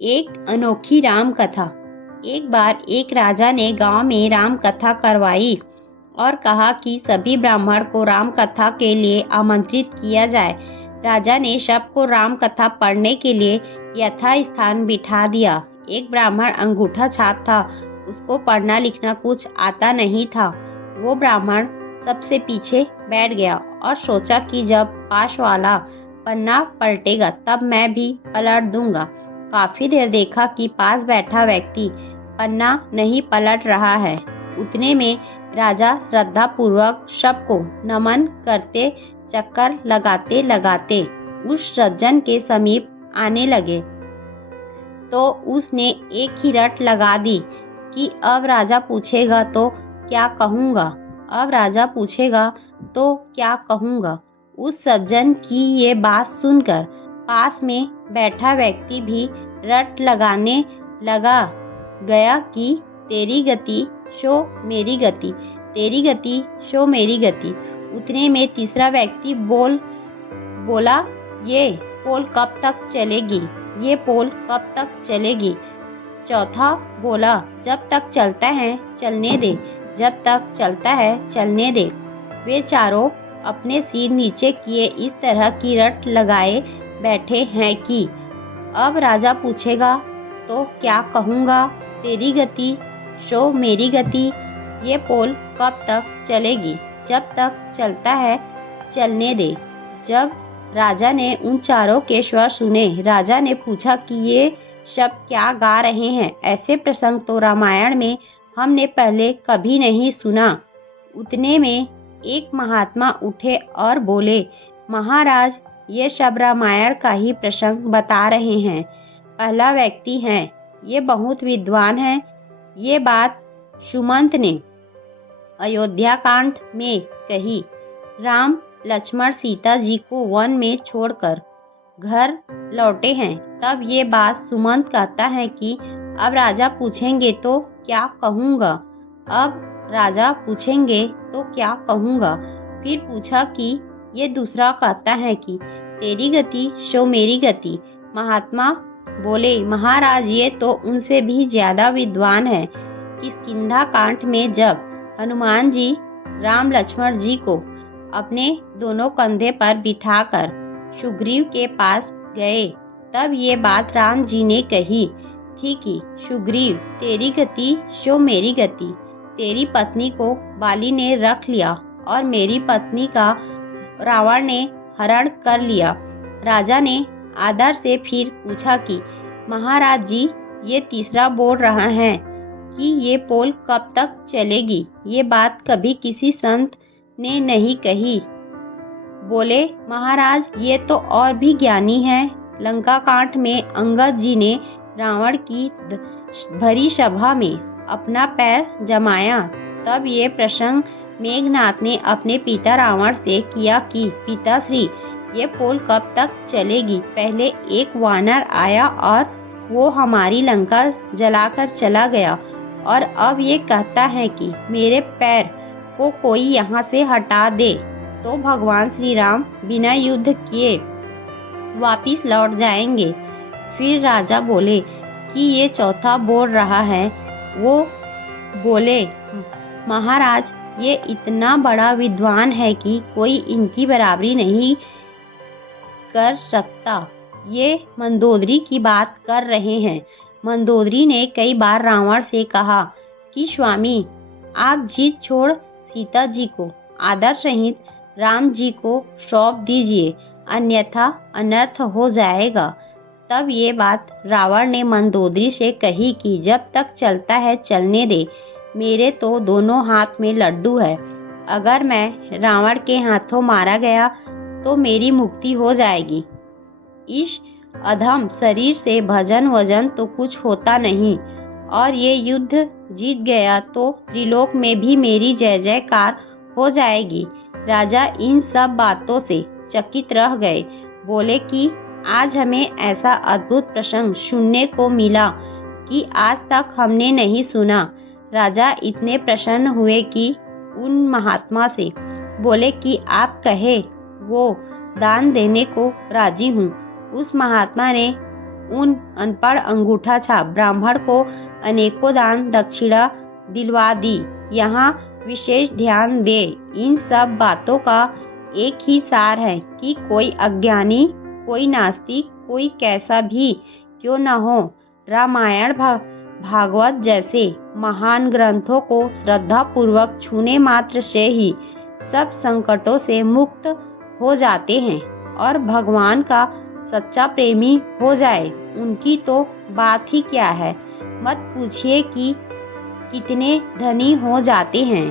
एक अनोखी राम कथा। एक बार एक राजा ने गांव में राम कथा करवाई और कहा कि सभी ब्राह्मण को राम कथा के लिए आमंत्रित किया जाए। राजा ने सबको राम कथा पढ़ने के लिए यथा स्थान बिठा दिया। एक ब्राह्मण अंगूठा छाप था, उसको पढ़ना लिखना कुछ आता नहीं था। वो ब्राह्मण सबसे पीछे बैठ गया और सोचा कि जब पास वाला पन्ना पलटेगा तब मैं भी पलट दूंगा। काफी देर देखा कि पास बैठा व्यक्ति पन्ना नहीं पलट रहा है। उतने में राजा श्रद्धा पूर्वक सबको नमन करते चक्कर लगाते लगाते उस सज्जन के समीप आने लगे तो उसने एक ही रट लगा दी कि अब राजा पूछेगा तो क्या कहूँगा, अब राजा पूछेगा तो क्या कहूँगा। उस सज्जन की ये बात सुनकर पास में बैठा व्यक्ति भी रट लगाने लगा गया कि तेरी गति शो मेरी गति, तेरी गति शो मेरी गति। उतने में तीसरा व्यक्ति बोला ये पोल कब तक चलेगी, ये पोल कब तक चलेगी। चौथा बोला जब तक चलता है चलने दे, जब तक चलता है चलने दे। वे चारों अपने सिर नीचे किए इस तरह की रट लगाए बैठे हैं कि अब राजा पूछेगा तो क्या कहूँगा, तेरी गति शो मेरी गति, ये पोल कब तक चलेगी, जब तक चलता है चलने दे। जब राजा ने उन चारों के स्वर सुने, राजा ने पूछा कि ये शब्द क्या गा रहे हैं, ऐसे प्रसंग तो रामायण में हमने पहले कभी नहीं सुना। उतने में एक महात्मा उठे और बोले, महाराज ये सब रामायण का ही प्रसंग बता रहे हैं। पहला व्यक्ति है, ये बहुत विद्वान है। ये बात सुमंत ने अयोध्या कांड में कही। राम लक्ष्मण सीता जी को वन में छोड़कर घर लौटे हैं। तब ये बात सुमंत कहता है कि अब राजा पूछेंगे तो क्या कहूँगा, अब राजा पूछेंगे तो क्या कहूँगा। फिर पूछा कि ये दूसरा कहता है कि तेरी गति शो मेरी गति। महात्मा बोले, महाराज ये तो उनसे भी ज्यादा विद्वान है। किष्किंधा कांड में जब हनुमान जी राम लक्ष्मण जी को अपने दोनों कंधे पर बिठाकर सुग्रीव के पास गए, तब ये बात राम जी ने कही थी कि सुग्रीव तेरी गति शो मेरी गति। तेरी पत्नी को बाली ने रख लिया और मेरी पत्नी का रावण ने हरण कर लिया। राजा ने आदर से फिर पूछा कि महाराज जी ये तीसरा बोल रहा है कि ये पोल कब तक चलेगी। ये बात कभी किसी संत ने नहीं कही। बोले, महाराज ये तो और भी ज्ञानी है। लंका कांड में अंगद जी ने रावण की भरी सभा में अपना पैर जमाया। तब ये प्रसंग मेघनाथ ने अपने पिता रावण से किया कि पिताश्री ये पोल कब तक चलेगी। पहले एक वानर आया और वो हमारी लंका जलाकर चला गया और अब ये कहता है कि मेरे पैर को कोई यहाँ से हटा दे तो भगवान श्री राम बिना युद्ध किए वापिस लौट जाएंगे। फिर राजा बोले कि ये चौथा बोल रहा है। वो बोले, महाराज ये इतना बड़ा विद्वान है कि कोई इनकी बराबरी नहीं कर सकता। ये मंदोदरी की बात कर रहे हैं। मंदोदरी ने कई बार रावण से कहा कि स्वामी आप जीत छोड़ सीता जी को आदर सहित राम जी को सौंप दीजिए, अन्यथा अनर्थ हो जाएगा। तब ये बात रावण ने मंदोदरी से कही कि जब तक चलता है चलने दे, मेरे तो दोनों हाथ में लड्डू है। अगर मैं रावण के हाथों मारा गया तो मेरी मुक्ति हो जाएगी। इस अधम शरीर से भजन वजन तो कुछ होता नहीं और ये युद्ध जीत गया तो त्रिलोक में भी मेरी जय जयकार हो जाएगी। राजा इन सब बातों से चकित रह गए। बोले कि आज हमें ऐसा अद्भुत प्रसंग सुनने को मिला कि आज तक हमने नहीं सुना। राजा इतने प्रसन्न हुए कि उन महात्मा से बोले कि आप कहे वो दान देने को राजी हूँ। उस महात्मा ने उन अनपढ़ अंगूठा छाप ब्राह्मण को अनेकों दान दक्षिणा दिलवा दी। यहाँ विशेष ध्यान दे, इन सब बातों का एक ही सार है कि कोई अज्ञानी, कोई नास्तिक, कोई कैसा भी क्यों न हो, रामायण भागवत जैसे महान ग्रंथों को श्रद्धा पूर्वक छूने मात्र से ही सब संकटों से मुक्त हो जाते हैं और भगवान का सच्चा प्रेमी हो जाए उनकी तो बात ही क्या है। मत पूछिए कि कितने धनी हो जाते हैं।